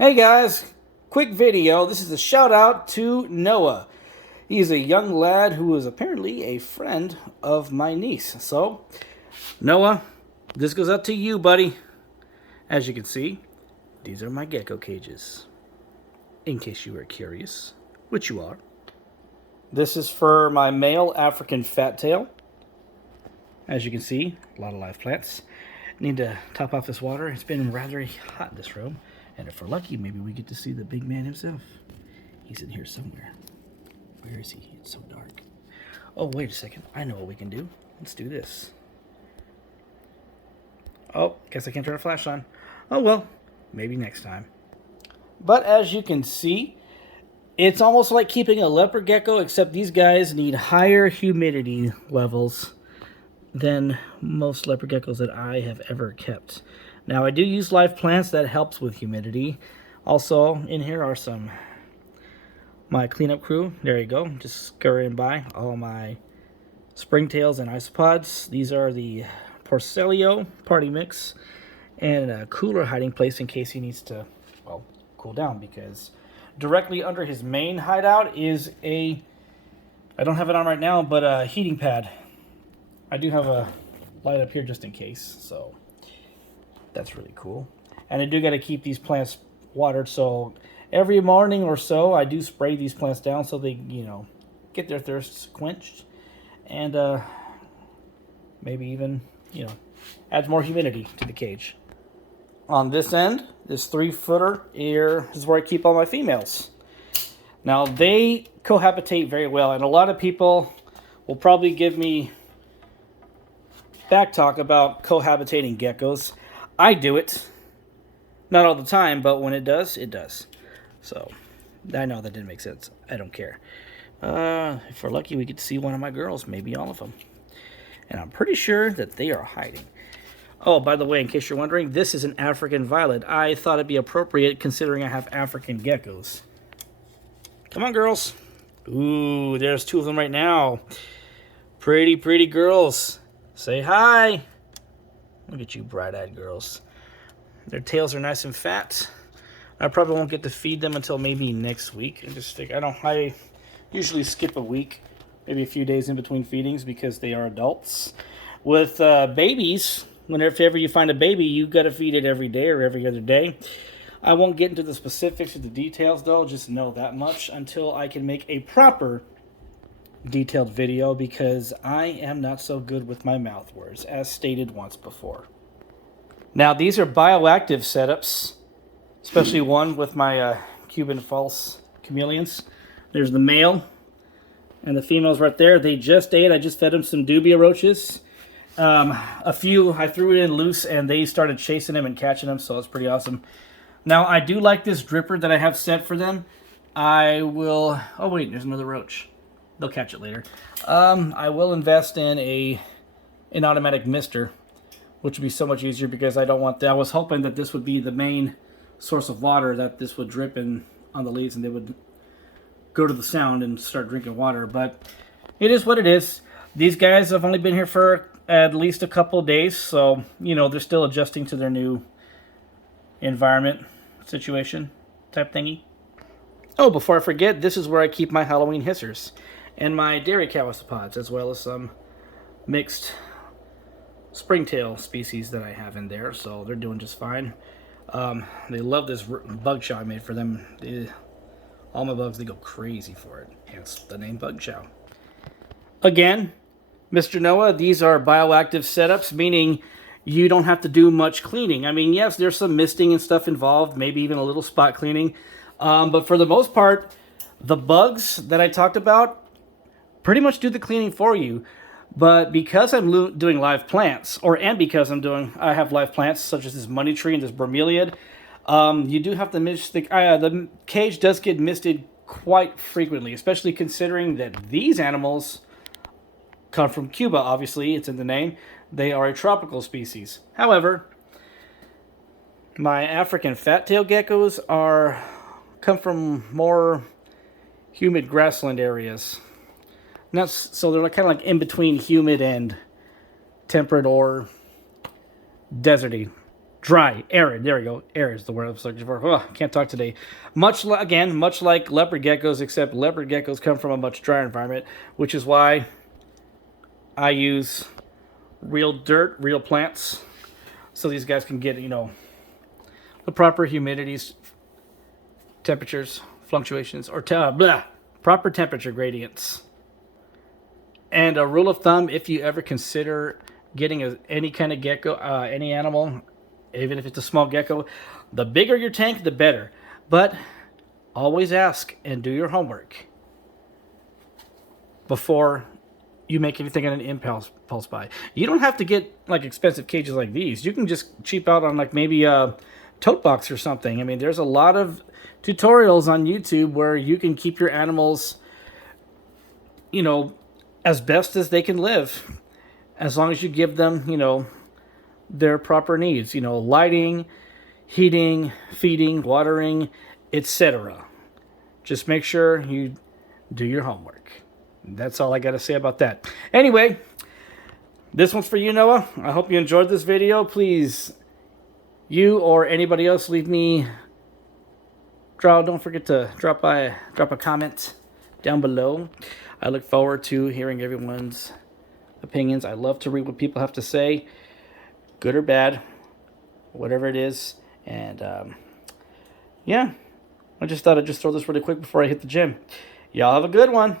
Hey guys, quick video. This is a shout out to Noah. He's a young lad who is apparently a friend of my niece. So, Noah, this goes out to you, buddy. As you can see, these are my gecko cages. In case you were curious, which you are. This is for my male African fat tail. As you can see, a lot of live plants. Need to top off this water. It's been rather hot in this room. And if we're lucky, maybe we get to see the big man himself. He's in here somewhere. Where is he? It's so dark. Oh, wait a second. I know what we can do. Let's do this. Oh, guess I can't turn a flash on. Oh, well, maybe next time. But as you can see, it's almost like keeping a leopard gecko, except these guys need higher humidity levels than most leopard geckos that I have ever kept. Now, I do use live plants. That helps with humidity. Also, in here are my cleanup crew. There you go. Just scurrying by all my springtails and isopods. These are the Porcelio party mix and a cooler hiding place in case he needs to, well, cool down, because directly under his main hideout is I don't have it on right now, but a heating pad. I do have a light up here just in case, so that's really cool. And I do got to keep these plants watered, so every morning or so I do spray these plants down so they, get their thirsts quenched, and maybe even, adds more humidity to the cage. On this end, this 3-footer here is where I keep all my females. Now, they cohabitate very well, and a lot of people will probably give me back talk about cohabitating geckos. I do it. Not all the time, but when it does, it does. So, I know that didn't make sense. I don't care. If we're lucky, we get to see one of my girls, maybe all of them. And I'm pretty sure that they are hiding. Oh, by the way, in case you're wondering, this is an African violet. I thought it'd be appropriate considering I have African geckos. Come on, girls. Ooh, there's 2 of them right now. Pretty, pretty girls. Say hi. Look at you bright-eyed girls. Their tails are nice and fat. I probably won't get to feed them until maybe next week. I usually skip a week, maybe a few days in between feedings because they are adults. With babies, if ever you find a baby, you got to feed it every day or every other day. I won't get into the specifics of the details, though. Just know that much until I can make a proper detailed video, because I am not so good with my mouth words, as stated once before. Now, these are bioactive setups, especially one with my Cuban false chameleons. There's the male and the females right there. They just ate. I just fed them some dubia roaches. A few I threw it in loose and they started chasing them and catching them, so it's pretty awesome. Now, I do like this dripper that I have set for them. I will... Oh, wait, there's another roach. They'll catch it later. I will invest in an automatic mister, which would be so much easier because I don't want that. I was hoping that this would be the main source of water, that this would drip in on the leaves and they would go to the sound and start drinking water. But it is what it is. These guys have only been here for at least a couple of days, so, they're still adjusting to their new environment situation type thingy. Oh, before I forget, this is where I keep my Halloween hissers and my dairy cow isopods, as well as some mixed springtail species that I have in there, so they're doing just fine. They love this bug chow I made for them. All my bugs, they go crazy for it, hence the name bug chow. Again, Mr. Noah, these are bioactive setups, meaning you don't have to do much cleaning. I mean, yes, there's some misting and stuff involved, maybe even a little spot cleaning, but for the most part, the bugs that I talked about pretty much do the cleaning for you. But because I'm doing live plants, because I have live plants such as this money tree and this bromeliad, you do have to mist the cage does get misted quite frequently, especially considering that these animals come from Cuba. Obviously, it's in the name. They are a tropical species. However, my African fat-tailed geckos come from more humid grassland areas. So they're kind of like in between humid and temperate or deserty dry, arid. There we go. Arid is the word I was looking for. Oh, can't talk today. Much like leopard geckos, except leopard geckos come from a much drier environment, which is why I use real dirt, real plants, so these guys can get, you know, the proper humidities, temperatures, fluctuations, or proper temperature gradients. And a rule of thumb, if you ever consider getting any kind of gecko, any animal, even if it's a small gecko, the bigger your tank, the better. But always ask and do your homework before you make anything on an impulse buy. You don't have to get like expensive cages like these. You can just cheap out on like maybe a tote box or something. I mean, there's a lot of tutorials on YouTube where you can keep your animals, you know, as best as they can live, as long as you give them, you know, their proper needs, you know, lighting, heating, feeding, watering, etc. Just make sure you do your homework. That's all I got to say about that. Anyway, this one's for you, Noah. I hope you enjoyed this video. Please, you or anybody else, leave me. Don't forget to drop a comment down below. I look forward to hearing everyone's opinions. I love to read what people have to say, good or bad, whatever it is. And yeah, I just thought I'd just throw this really quick before I hit the gym. Y'all have a good one.